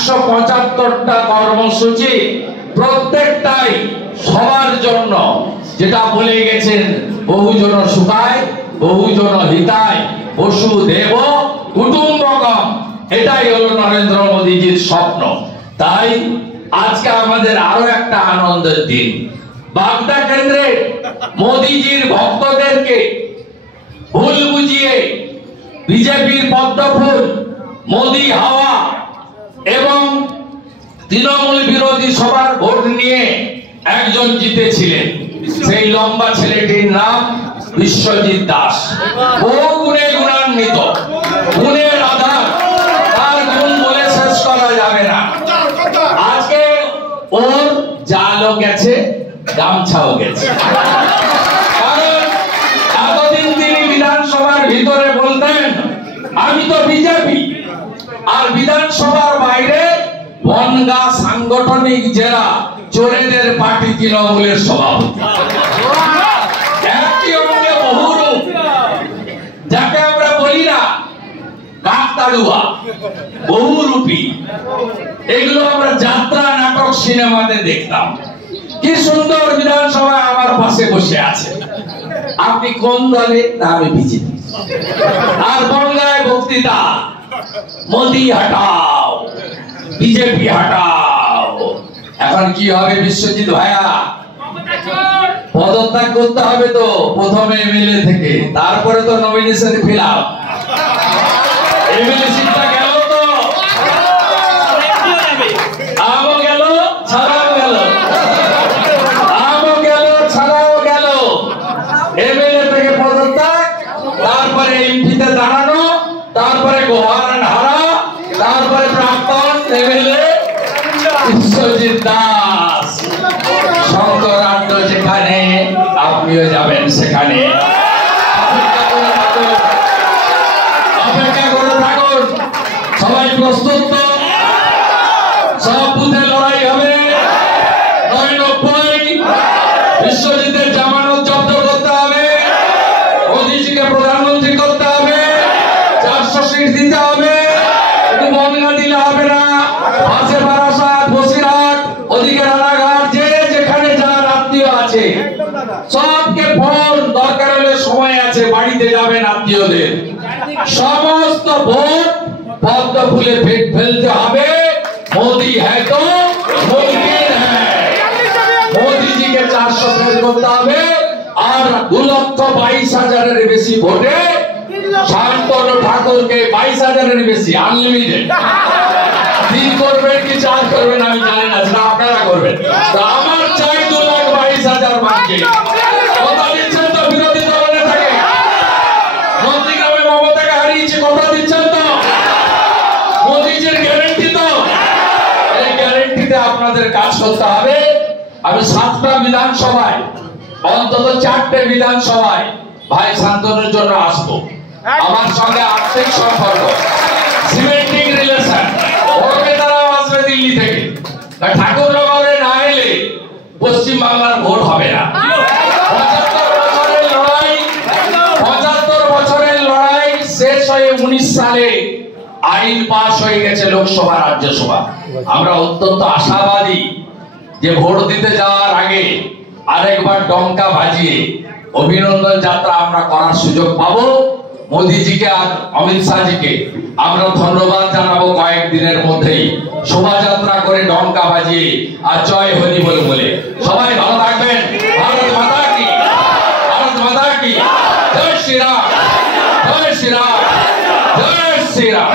175টা কর্মসূচি, প্রত্যেকটাই সবার জন্য, যেটা বলে গেছেন বহুজন সুখায় বহুজন হিতায় বসুদেব কুটুম্বকম, এটাই হলো নরেন্দ্র মোদীজির স্বপ্ন। তাই আজকে আমাদের আরো একটা আনন্দের দিন। বাগদা কেন্দ্রে মোদীজির ভক্তদেরকে ভুল বুঝিয়ে বিজেপির পদ্মফুল, মোদী হাওয়া এবং তৃণমূল বিরোধী সবার ভোট নিয়ে একজন জিতেছিলেন। সেই লম্বা ছেলেটির নাম বিশ্বজিৎ দাস। বহু গুণে গুণান্বিত, গুণের আধার, তার গুণ বলে শেষ করা যাবে না। আজকে ওর জালও গেছে, গামছাও গেছে। কারণ এতদিন তিনি বিধানসভার ভিতরে বলতেন আমি তো বিজেপি, আর বিধানসভার বাইরে বনগাঁ সাংগঠনিক জেলা চোরেদের পার্টি তৃণমূলের সভাপতি। একই অঙ্গে বহুরূপ, যাকে আমরা বলি না কাকতাড়ুয়া, বহুরূপী, এগুলো আমরা যাত্রা নাটক সিনেমাতে দেখতাম। কি সুন্দর বিধানসভায় আমার পাশে বসে আছে। আপনি কোন দলে? না, আমি বিজেপি। আর বনগাঁয় বক্তৃতা, মোদি হটাও, বিজেপি হটাও। এখন কি হবে বিশ্বজিৎ ভাইয়া? পদত্যাগ করতে হবে তো, প্রথমে এমএলএ থেকে, তারপরে তো নমিনেশন ফিল আপ। এমএলএ সিটটা গেল তো, আমও গেল, ছাড়াও গেল, আমও গেল, ছাড়াও গেল। এমএলএ থেকে পদত্যাগ, তারপরে এমপিতে দাঁড়ানো, তারপরে গোহারান হারা, তারপরে প্রাক্তন এমএলএ বিশ্বজিৎ দাস। শঙ্করাড্ড যেখানে, আপনিও যাবেন সেখানে। অপেক্ষা করে থাকুন। সবাই প্রস্তুত তো? সব বুথে লড়াই হবে। ৯৯ বিশ্বজিতের জামানত জব্দ করতে হবে, মোদীজিকে প্রধানমন্ত্রী করতে হবে, 400 সিট দিতে হবে। শুধু বনগাঁ দিলে হবে না, পাশে বারাসাত, বসিরহাট, ওদিকে রানাঘাট, যে যেখানে যার আত্মীয় আছে সবকে ফোন, দরকার হলে সময় আছে, বাড়িতে যাবেন আত্মীয়দের। সমস্ত ভোট পদ্ম ফুলে ফেলতে হবে। মোদি হ্যায় তো মুমকিন হ্যায়। মোদিজিকে 400 ফেল করতে হবে। আর 2,22,000-এর বেশি ভোটে শান্তনু ঠাকুরকে 22,000-এর বেশি আনলিমিটেড তিন করবেন কি 4 করবেন আমি জানি না, সেটা আপনারা করবেন। তো আমার চাই 2,22,000 মানকে। কথা দিচ্ছেন তো বিরোধী দলের থাকে? নন্দীগ্রামে মমতাকে হারিয়েছে, কথা দিচ্ছেন তো? মোদিজির গ্যারেন্টি তো? এই গ্যারেন্টিতে আপনাদের কাজ করতে হবে। আমি 7টা বিধানসভায়, অন্তত 4টে বিধানসভায় ভাই শান্তনুর জন্য আসবো। আমার সঙ্গে আর্থিক সম্পর্ক, সিমেন্টিং রিলেশন, ওকে তারাও আসবে দিল্লি থেকে। ঠাকুরনগরে না এলে পশ্চিম বাংলার ভোট হবে না। 75 বছরের লড়াই শেষ হয়ে 19 সালে আইন পাস হয়ে গেছে লোকসভা, রাজ্যসভা। আমরা অত্যন্ত আশাবাদী যে ভোট দিতে যাওয়ার আগে আরেকবার ডঙ্কা বাজিয়ে অভিনন্দন যাত্রা আমরা করার সুযোগ পাবো। মোদীজিকে আর অমিত শাহজিকে আমরা ধন্যবাদ জানাবো। কয়েকদিনের মধ্যেই শোভাযাত্রা করে ডঙ্কা বাজিয়ে আর জয় হরি বলে বলে। সবাই ভালো থাকবেন। ভারত মাতা কি, ভারত মাতা কি জয় শ্রীরাম, জয় শ্রীরাম, জয় শ্রীরাম।